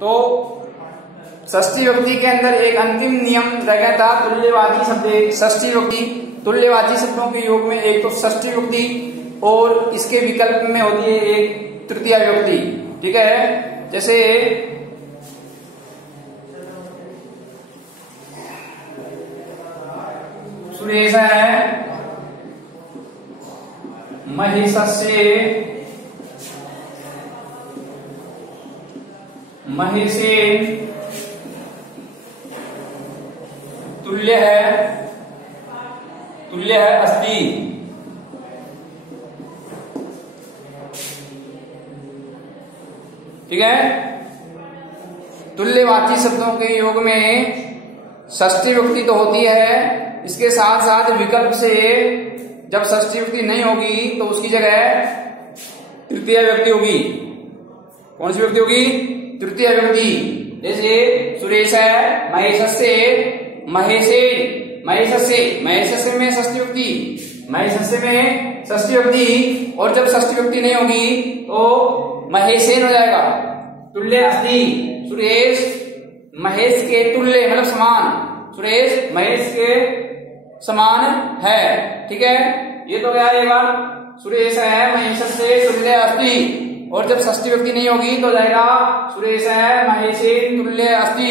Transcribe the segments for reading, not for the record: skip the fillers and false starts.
तो षष्ठी विभक्ति के अंदर एक अंतिम नियम रह गया था तुल्यवाची शब्द। षष्ठी विभक्ति तुल्यवाची शब्दों के योग में एक तो षष्ठी विभक्ति और इसके विकल्प में होती है एक तृतीया विभक्ति। ठीक है, जैसे सुरेश है, महिषस्य, महिषेन, तुल्य है अस्ति। ठीक है, तुल्यवाची शब्दों के योग में षष्ठी विभक्ति तो होती है, इसके साथ साथ विकल्प से जब षष्ठी विभक्ति नहीं होगी तो उसकी जगह तृतीय विभक्ति होगी। कौन सी विभक्ति होगी? तृतीय विभक्ति। जैसे सुरेश है, महेशस्य, महेशेन, महेशस्य में षष्ठी विभक्ति, महेशस्य में षष्ठी विभक्ति, और जब षष्ठी विभक्ति नहीं होगी तो महेशेन हो जाएगा। तुल्य अस्ति, सुरेश महेश के तुल्य मतलब समान, सुरेश महेश के समान है। ठीक है, ये तो क्या है, एक बार सुरेश है, महेशस्य तुल्य अस्ति, और जब षष्ठी विभक्ति नहीं होगी तो जाएगा सुरेश है, महेशेन तुल्य अस्ति।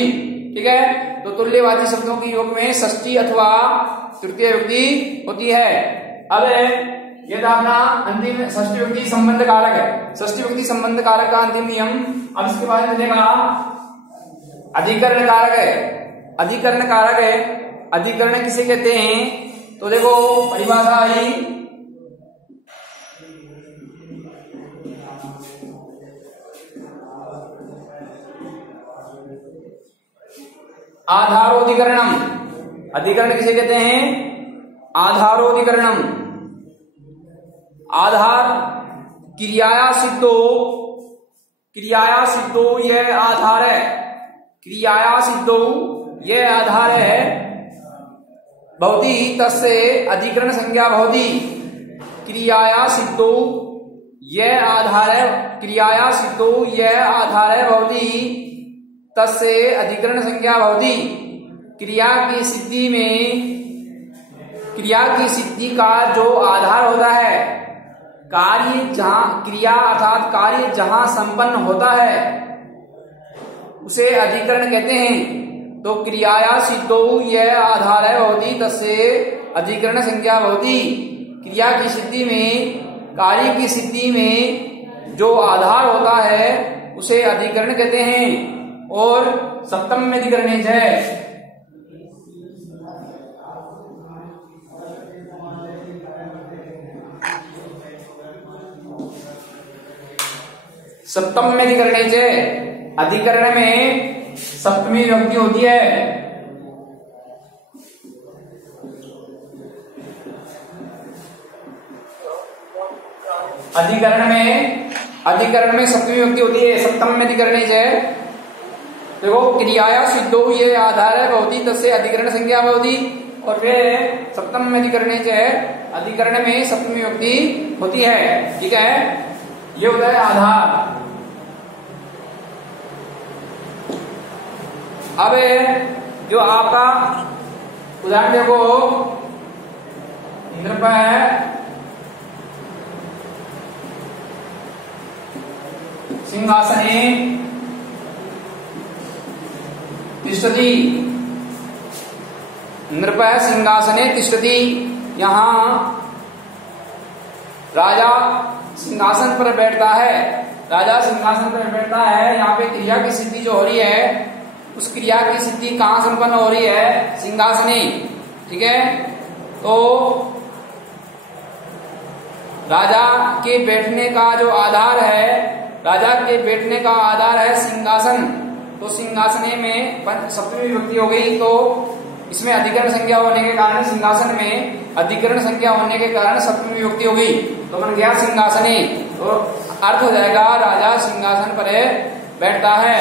ठीक है, तो तुल्यवाची शब्दों के योग में षष्ठी अथवा तृतीय विभक्ति होती है। अब ये दाखला अंतिम षष्ठी विभक्ति संबंध कारक है। षष्ठी विभक्ति संबंध कारक का अंतिम नियम अब इसके बाद मिलेगा अधिकरण कारक है। अधिकरण कारक है, अधिकरण किसे कहते हैं? तो देखो परिभाषा आई, आधारोधिकरणम। अधिकरण किसे कहते हैं? आधारोधिकरणम। आधार क्रियाया सिद्धो, क्रियाया सिद्धो यह आधार है, क्रियाया सिद्धो यह आधार है, भवति तस्य अधिकरण संज्ञा भवति। क्रियाया सिद्धो यह आधार है, क्रियाया सिद्धो यह आधार है, भवति तस्य अधिकरण संज्ञा भवति। क्रिया की सिद्धि में, क्रिया की सिद्धि का जो आधार होता है, कार्य जहां, क्रिया अर्थात कार्य जहां संपन्न होता है उसे अधिकरण कहते हैं। तो क्रियाया सिद्धो यह आधार है, भवति तस्य अधिकरण संज्ञा भवति। क्रिया की सिद्धि में, कार्य की सिद्धि में जो आधार होता है उसे अधिकरण कहते हैं। और सप्तम में अधिकरणेज है, सप्तम में अधिकरणेज है। अधिकरण में सप्तमी विभक्ति होती है। अधिकरण में सप्तमी विभक्ति होती है, सप्तम में अधिकरणेज है। देखो क्रियाया सिद्धो ये आधार है, भवति तस्य अधिकरण संज्ञा भवति, और वे सप्तम में अधिकरणेज है। अधिकरण में सप्तमी विभक्ति होती है। ठीक है, ये होता है आधार। अब जो आपका उदाहरण देखो, इधर पर है सिंहासने तिष्ठति, नृप सिंहासने तिष्ठति। यहां राजा सिंहासन पर बैठता है, राजा सिंहासन पर बैठता है। यहाँ पे क्रिया की सिद्धि जो हो रही है, उस क्रिया की सिद्धि कहां संपन्न हो रही है? सिंहासने। ठीक है, तो राजा के बैठने का जो आधार है, राजा के बैठने का आधार है सिंहासन। तो सिंहासने में सप्तमी विभक्ति हो गई, तो इसमें अधिकरण संज्ञा होने के कारण, सिंहासन में अधिकरण संज्ञा होने के कारण सप्तमी विभक्ति हो गई, तो बन गया सिंहासने। तो अर्थ हो जाएगा राजा सिंहासन पर बैठता है।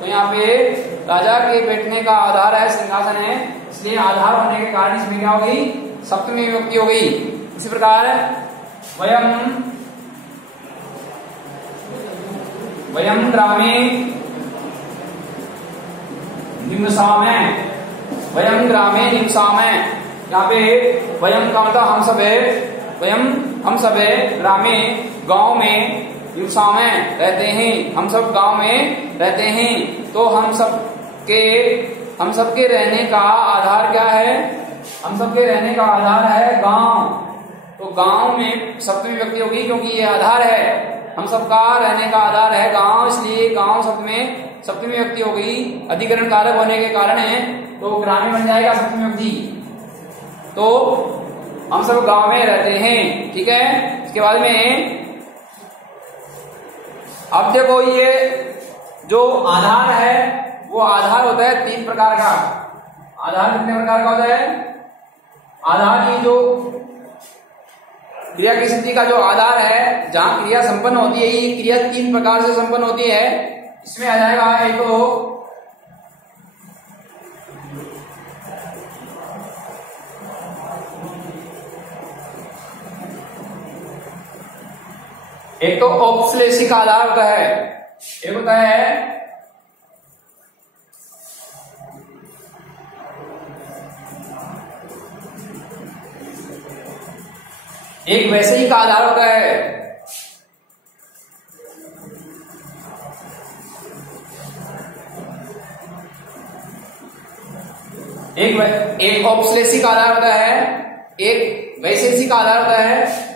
तो यहाँ पे राजा के बैठने का आधार है सिंहासन है, इसलिए आधार होने के कारण इसमें क्या हो गई? सप्तमी विभक्ति हो गई। इसी प्रकार वयम ग्रामे निवसामः, वयम ग्रामे निवसामः। यहाँ पे वयम का मतलब हम सब है, वयम हम सब है, ग्रामे गांव में, निवसामः रहते हैं, हम सब गांव में रहते हैं। तो हम सबके रहने का आधार क्या है? हम सबके रहने का आधार है गांव। तो गांव में सप्तमी विभक्ति होगी क्योंकि ये आधार है, हम सबका रहने का आधार है गांव, इसलिए गांव शब्द में सप्तमी विभक्ति हो गई, अधिकरण कारक होने के कारण है, तो ग्रामीण बन जाएगा सप्तमी विभक्ति। तो हम सब गांव में रहते हैं, ठीक है। इसके बाद में अब देखो, ये जो आधार है वो आधार होता है 3 प्रकार का। आधार कितने प्रकार का होता है? आधार ये जो क्रिया की स्थिति का जो आधार है, जहां क्रिया संपन्न होती है, ये क्रिया 3 प्रकार से संपन्न होती है। इसमें आ जाएगा एक तो औपश्लेषिक आधार होता है, एक होता है एक वैषयिक आधार होता है, एक औपश्लेषिक आधार होता है, एक वैशेषिक आधार होता है,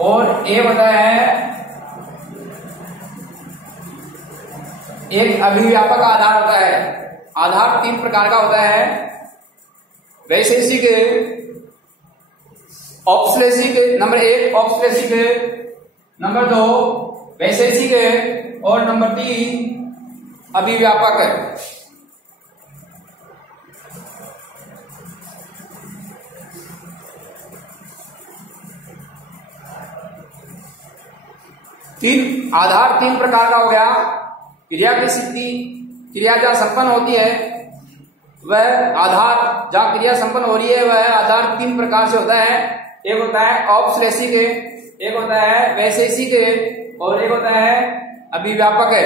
और एक होता है एक अभिव्यापक आधार होता है। आधार 3 प्रकार का होता है, वैशेषिक, औपश्लेषिक, नंबर 1 औपश्लेषिक, नंबर 2 वैशेषिक, और नंबर 3 अभिव्यापक। आधार 3 प्रकार का हो गया। क्रिया की सिद्धि, क्रिया जहां संपन्न होती है वह आधार, जहां क्रिया संपन्न हो रही है वह आधार 3 प्रकार से होता है। एक होता है औपश्लेषिक, एक होता है वैशेषिक, और एक होता है अभिव्यापक है,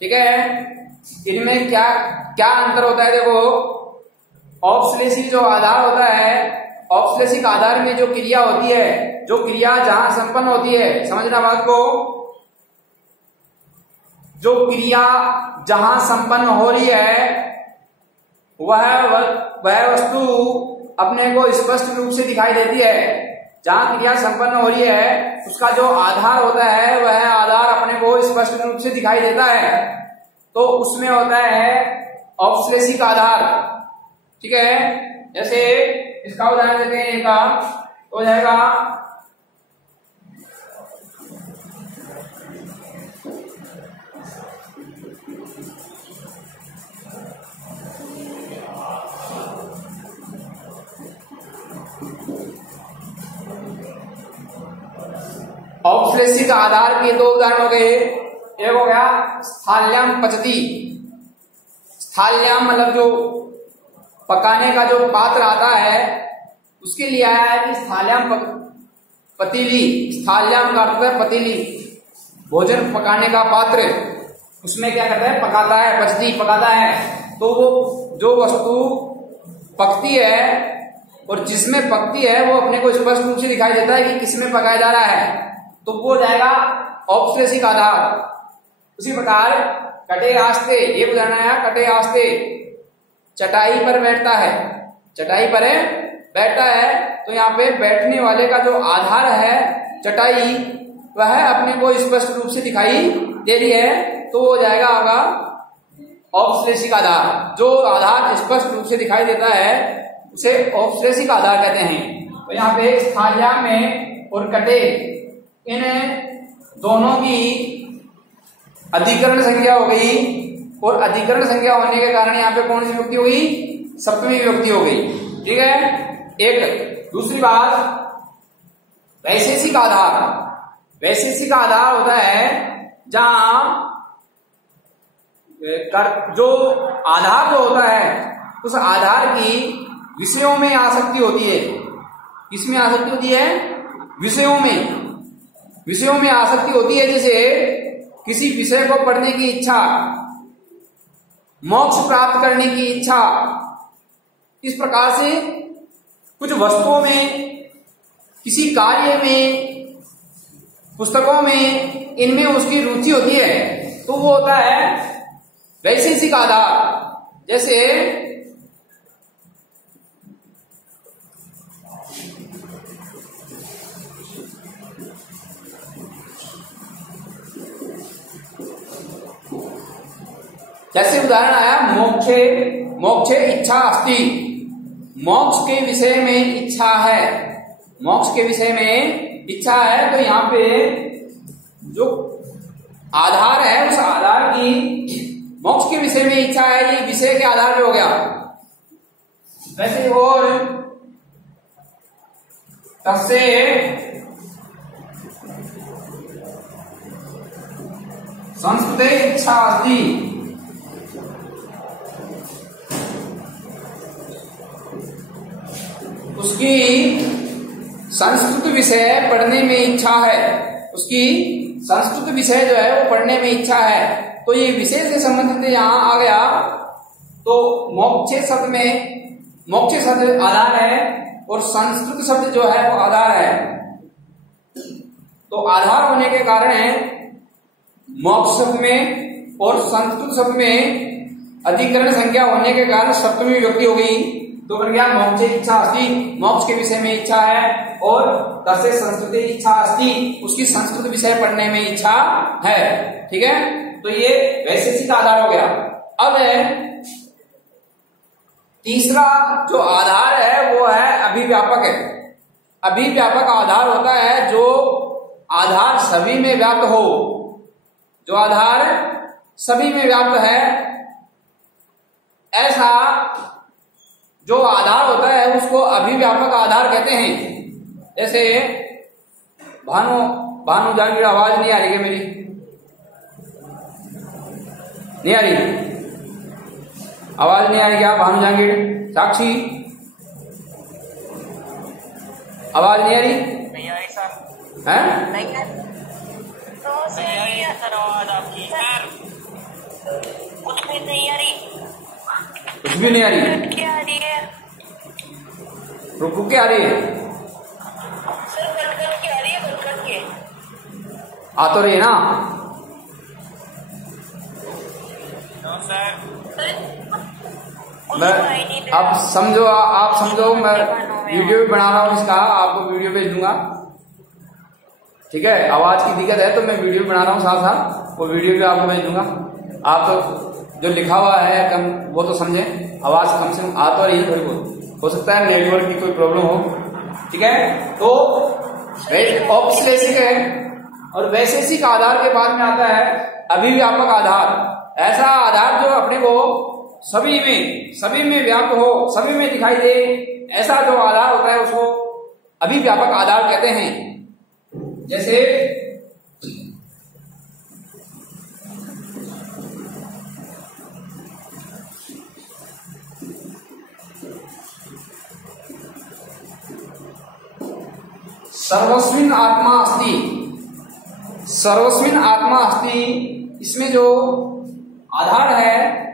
ठीक है। इनमें क्या क्या अंतर होता है? देखो, औपश्लेषिक जो आधार होता है, औपश्लेषिक आधार में जो क्रिया होती है, जो क्रिया जहां संपन्न होती है, समझना बात को, जो क्रिया जहां संपन्न हो रही है वह वस्तु अपने को स्पष्ट रूप से दिखाई देती है। जहां क्रिया संपन्न हो रही है उसका जो आधार होता है वह आधार अपने को स्पष्ट रूप से दिखाई देता है, तो उसमें होता है औपश्लेषिक आधार, ठीक है। जैसे इसका उदाहरण देते हैं, एक हो जाएगा औपश्लेषिक आधार के 2 उदाहरण हो गए। एक हो गया स्थाल्याम पचती। स्थाल्याम मतलब जो पकाने का जो पात्र आता है उसके लिए आया है कि स्थाल्याम पतीली। स्थाल्याम का अर्थ है पतीली, भोजन पकाने का पात्र। उसमें क्या करता है? पकाता है, पचती, पकाता है। तो वो जो वस्तु पकती है और जिसमें पकती है वो अपने को स्पष्ट रूप से दिखाई देता है कि किसमें पकाया जा रहा है, तो वो हो जाएगा औपश्लेषिक आधार। उसी प्रकार कटे आस्ते, एक उदाहरण आया, कटे आस्ते, चटाई पर बैठता है, चटाई पर बैठता है, तो यहाँ पे बैठने वाले का जो आधार है चटाई, वह अपने को स्पष्ट रूप से दिखाई दे रही है, तो हो जाएगा आपका औपश्लेषिक आधार। जो आधार स्पष्ट रूप से दिखाई देता है उसे औपश्लेषिक आधार कहते हैं। तो यहाँ पे स्थाल्याम में और कटे, इन दोनों की अधिकरण संख्या हो गई, और अधिकरण संख्या होने के कारण यहाँ पे कौन सी विभक्ति हो गई? सप्तमी विभक्ति हो गई, ठीक है। एक दूसरी बात, वैशेषिक आधार। वैशेषिक आधार होता है जहां जो आधार जो होता है उस आधार की विषयों में आसक्ति होती है। किसमें आसक्ति होती है? विषयों में। विषयों में आसक्ति होती है, जैसे किसी विषय को पढ़ने की इच्छा, मोक्ष प्राप्त करने की इच्छा। इस प्रकार से कुछ वस्तुओं में, किसी कार्य में, पुस्तकों में, इनमें उसकी रुचि होती है, तो वो होता है वैशेषिक आधार। जैसे उदाहरण आया मोक्षे इच्छा अस्ति, मोक्ष के विषय में इच्छा है, मोक्ष के विषय में इच्छा है। तो यहाँ पे जो आधार है उस आधार की मोक्ष के विषय में इच्छा है, ये विषय के आधार पे हो गया। वैसे और तस्से संस्कृते इच्छा अस्ति, उसकी संस्कृत विषय पढ़ने में इच्छा है, उसकी संस्कृत विषय जो है वो पढ़ने में इच्छा है। तो ये विषय से संबंधित यहां आ गया। तो मोक्ष शब्द आधार है और संस्कृत शब्द जो है वो आधार है। तो आधार होने के कारण मोक्ष शब्द में और संस्कृत शब्द में अधिकरण संख्या होने के कारण सप्तमी विभक्ति हो गई। तो बन गया मोक्षे इच्छा अस्ति, मोक्ष के विषय में इच्छा है, और तस्य संस्कृते इच्छा अस्ति, उसकी संस्कृत विषय पढ़ने में इच्छा है। ठीक है, तो ये वैशेषिक आधार हो गया। अब तीसरा जो आधार है वो है अभिव्यापक है। अभिव्यापक आधार होता है जो आधार सभी में व्याप्त हो, जो आधार सभी में व्याप्त है, ऐसा जो आधार होता है उसको अभिव्यापक आधार कहते हैं। जैसे भानु जान, आवाज नहीं आ रही है मेरी, नहीं आ रही, आवाज नहीं आ रही क्या? भानु जांगीर, साक्षी, आवाज नहीं आ रही? नहीं आ रही सर। हैं? नहीं आ रही सर आवाज आपकी। कुछ भी नहीं आ रही, कुछ भी नहीं आ रही। क्या आ रही है? रुक के आ रही है सर, गलगल के आ रही है, गलगल के आ तो रही है ना? नो सर, मैं अब समझो, आप समझो, मैं वीडियो भी बना रहा हूँ इसका, आपको वीडियो भेज दूंगा। ठीक है, आवाज की दिक्कत है तो मैं वीडियो बना रहा हूँ साथ साथ, वो वीडियो भी आपको भेज दूंगा। आप तो जो लिखा हुआ है कम वो तो समझे, आवाज कम से कम आ तो रही थोड़ी बहुत, हो सकता है नेटवर्क की कोई प्रॉब्लम हो। ठीक है, तो औपश्लेषिक है और वैशेषिक आधार के बाद में आता है अभिव्यापक आधार। ऐसा आधार जो अपने को सभी में व्याप्त हो, सभी में दिखाई दे, ऐसा जो आधार होता है उसको अभिव्यापक आधार कहते हैं। जैसे सर्वस्मिन् आत्मा अस्ति, सर्वस्मिन् आत्मा अस्ति, इसमें जो आधार है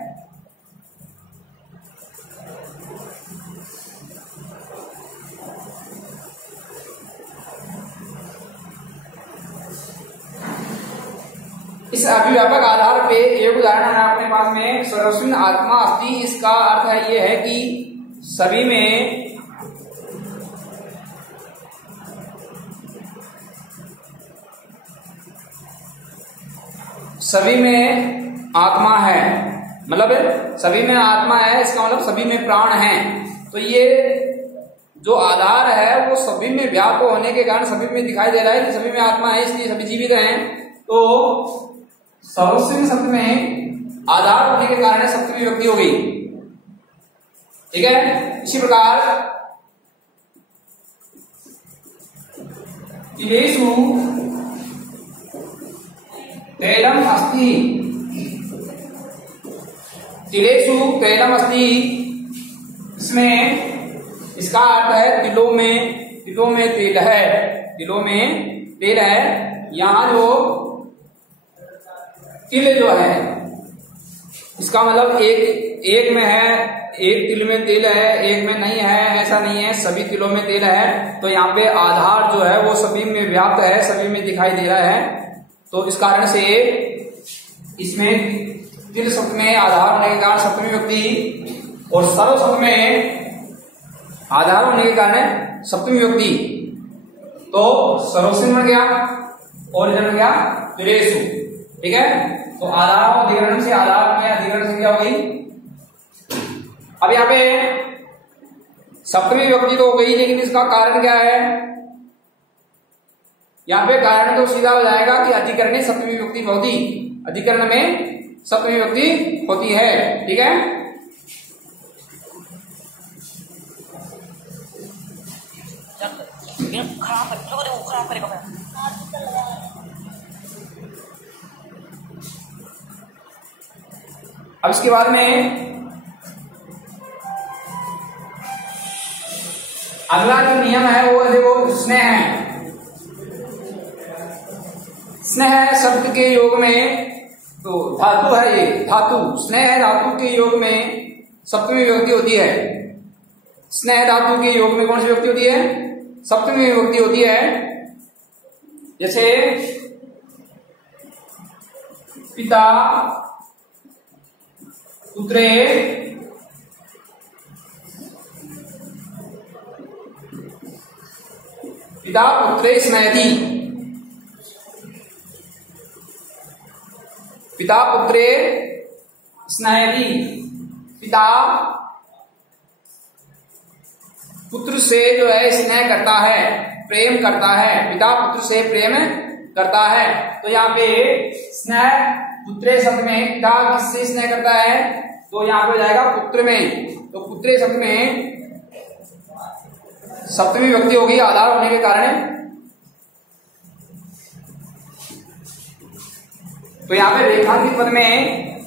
इस अभिव्यापक आधार पे एक उदाहरण है अपने पास में, सर्वस्मिन् आत्मा अस्ति। इसका अर्थ है ये है कि सभी में आत्मा है, मतलब सभी में आत्मा है, इसका मतलब सभी में प्राण है। तो ये जो आधार है वो सभी में व्याप्त होने के कारण सभी में दिखाई दे रहा है कि सभी में आत्मा है, इसलिए सभी जीवित हैं। तो सर्वस्वी शब्द में आधार होने के कारण सप्तमी विभक्ति हो गई। ठीक है, इसी प्रकार तिलेषु तैलम अस्ति, तिलेषु तैलम अस्ति, इसमें इसका अर्थ है तिलों में तेल है, तिलों में तेल है। यहां जो तिल जो है इसका मतलब एक में है, एक तिल में तेल है, एक में नहीं है, ऐसा नहीं है, सभी तिलों में तेल है। तो यहाँ पे आधार जो है वो सभी में व्याप्त है, सभी में दिखाई दे रहा है। तो इस कारण से इसमें तिल शब्द में आधार होने के कारण सप्तमी विभक्ति और सर्व शब्द में आधार होने के कारण सप्तमी विभक्ति। तो सर्वस्व बन गया और इधर बन गया तिलेषु। ठीक है, तो आधार अधिकरण से आधार में अधिकरण संख्या हो गई। अब यहाँ पे सप्तमी विभक्ति तो हो गई, लेकिन इसका कारण क्या है? यहाँ पे कारण तो सीधा हो जाएगा कि अधिकरण में सप्तमी विभक्ति होती, अधिकरण में सप्तमी विभक्ति होती है। ठीक है, खराब करेगा। अब इसके बाद में अगला जो नियम है वो देखो स्नेह है। स्नेह शब्द के योग में तो धातु है, ये धातु स्नेह धातु के योग में सप्तमी विभक्ति होती है। स्नेह धातु के योग में कौन सी विभक्ति होती है? सप्तमी विभक्ति होती है। जैसे पिता पुत्रे पिता पुत्रे स्नयति, पिता पुत्रे स्नयति। पिता पुत्र से जो है स्नेह करता है, प्रेम करता है, पिता पुत्र से प्रेम करता है। तो यहाँ पे स्नेह पुत्रे शब्द में पिता किससे स्नेह करता है? तो यहाँ पे हो जाएगा पुत्र में। तो पुत्रे शब्द में सप्तमी विभक्ति होगी आधार होने के कारण। तो यहाँ पे रेखांकित पद में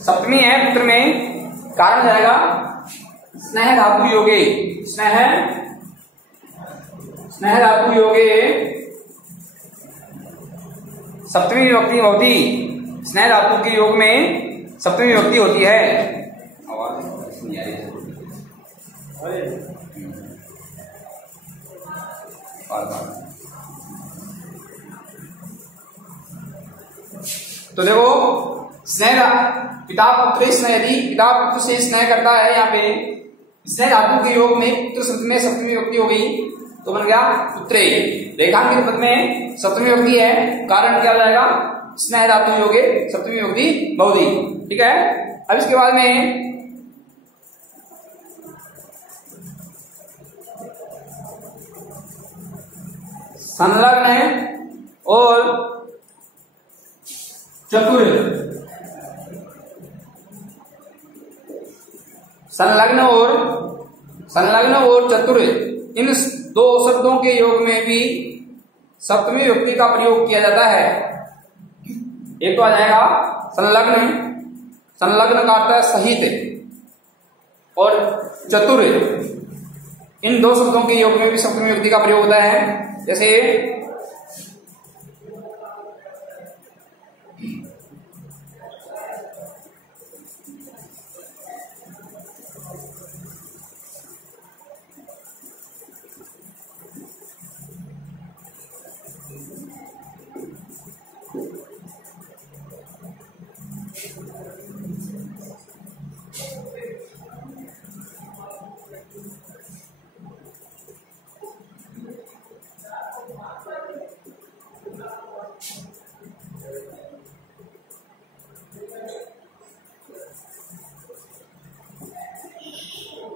सप्तमी है पुत्र में, कारण हो जाएगा स्नेह धातु योगे। स्नेह धातु योगे सप्तमी विभक्ति होती, स्नेह धातु के योग में सप्तमी विभक्ति होती है। आवाज नहीं आ रही तो देखो स्नेह पिता पुत्र स्नेहति, पिता पुत्र से स्नेह करता है। यहाँ पे स्नेह धातु के योग में पुत्र शब्द में सप्तमी विभक्ति हो गई, तो बन गया पुत्रे। रेखांकित पद में सप्तमी विभक्ति है, कारण क्या हो जाएगा? स्नेह धातु योगे सप्तमी विभक्ति बहुधी। ठीक है, अब इसके बाद में संलग्न और चतुर। संलग्न और चतुर इन दो शब्दों के योग में भी सप्तमी विभक्ति का प्रयोग किया जाता है। एक तो आ जाएगा संलग्न, संलग्न का अर्थ है सहित, और चतुर इन दो शब्दों के योग में भी सप्तमी विभक्ति का प्रयोग होता है। जैसे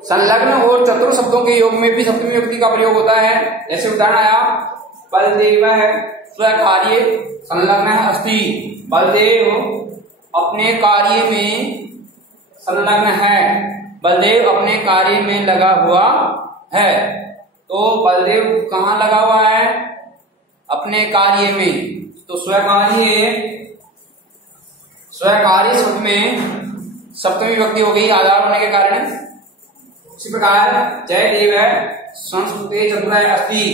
संलग्न और चतुर शब्दों के योग में भी सप्तमी विभक्ति का प्रयोग होता है। जैसे उदाहरण आया बलदेव स्वकार्य संलग्न अस्ति, बलदेव अपने कार्य में संलग्न है, बलदेव अपने कार्य में लगा हुआ है। तो बलदेव कहाँ लगा हुआ है? अपने कार्य में। तो स्वकार्य, स्वकार्य शब्द में सप्तमी विभक्ति हो गई आधार होने के कारण। इसी प्रकार जयदेव संस्कृते चतुर अस्ति,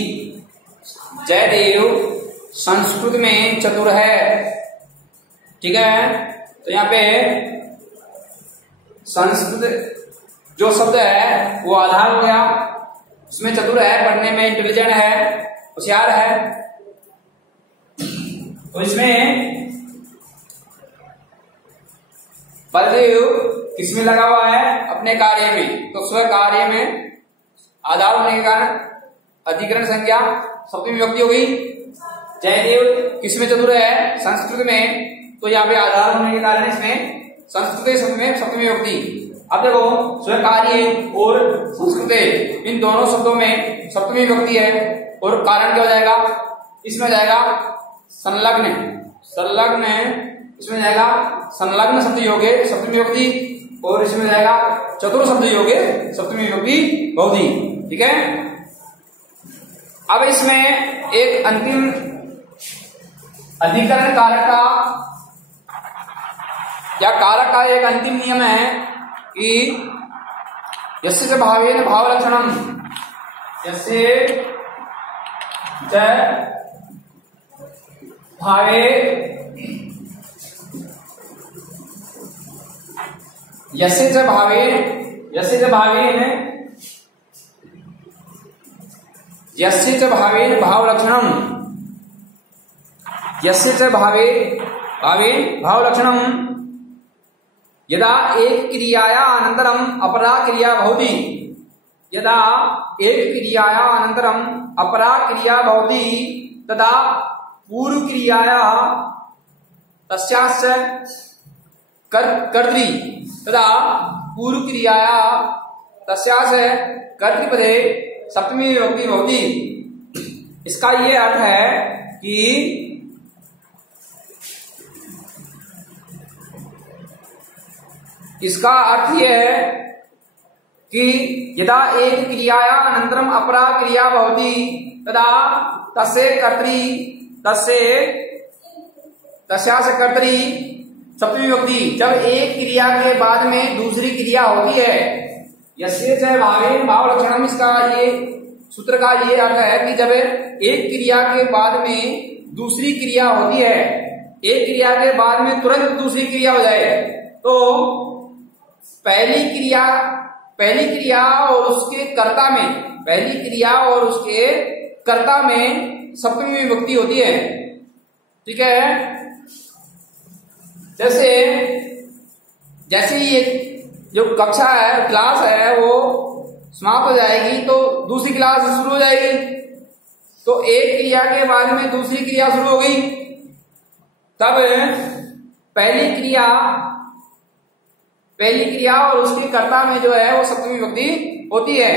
जयदेव संस्कृत में चतुर है। ठीक है, तो यहाँ पे संस्कृत जो शब्द है वो आधार हो गया, उसमें चतुर है, पढ़ने में इंटेलिजेंट है, होशियार है। तो इसमें बलदेव किसमें लगा हुआ है? अपने कार्य में। तो स्व कार्य में आधार होने के कारण अधिकरण संज्ञा सप्तमी विभक्ति हो गई। जयदेव किसमें चतुर है? संस्कृत में। तो यहाँ पे आधार होने के कारण इसमें संस्कृत में सप्तमी विभक्ति। अब देखो स्व कार्य और संस्कृत इन दोनों शब्दों में सप्तमी विभक्ति है और कारण क्या हो जाएगा? इसमें जाएगा संलग्न, संलग्न इसमें जाएगा संलग्न शब्द योगे सप्तमी विभक्ति और इसमें जाएगा चतुर शब्द योगे सप्तमी विभक्ति बहुधी। ठीक है। अब इसमें एक अंतिम अधिकरण कारक का या कारक का एक अंतिम नियम है कि यस्य भावेन भाव लक्षणम, यस्य भावे यस्य भावेन भाव लक्षणम, यस्य भावेन भाव लक्षणम यदा एक क्रियाया अनंतरम अपरा क्रिया भवति, यदा एक क्रियाया अनंतरम अपरा क्रिया भवति तदा पूर्व क्रियाया तस्यास्य कर्तृ, तदा पूर्व क्रियाया तस्यास्य कर्तृपदे सप्तमी विभक्ति भवति। इसका ये अर्थ है कि इसका अर्थ यह है कि यदा एक क्रियाया अनंतरम अपरा क्रिया भवति तदा तस्य कर्तृ तस्यास्य कर्तृ सप्तमी विभक्ति। जब एक क्रिया के बाद में दूसरी क्रिया होती है, यस्य च भावेन भाव लक्षणम, इसका ये सूत्र का ये अर्थ है कि जब एक क्रिया के बाद में दूसरी क्रिया होती है, एक क्रिया के बाद में तुरंत दूसरी क्रिया हो जाए, तो पहली क्रिया और उसके कर्ता में, पहली क्रिया और उसके कर्ता में सप्तमी विभक्ति होती है। ठीक है। जैसे ये जो कक्षा है, क्लास है, वो समाप्त हो जाएगी तो दूसरी क्लास शुरू हो जाएगी। तो एक क्रिया के बाद में दूसरी क्रिया शुरू हो गई, तब पहली क्रिया और उसके कर्ता में जो है वो सप्तमी विभक्ति होती है।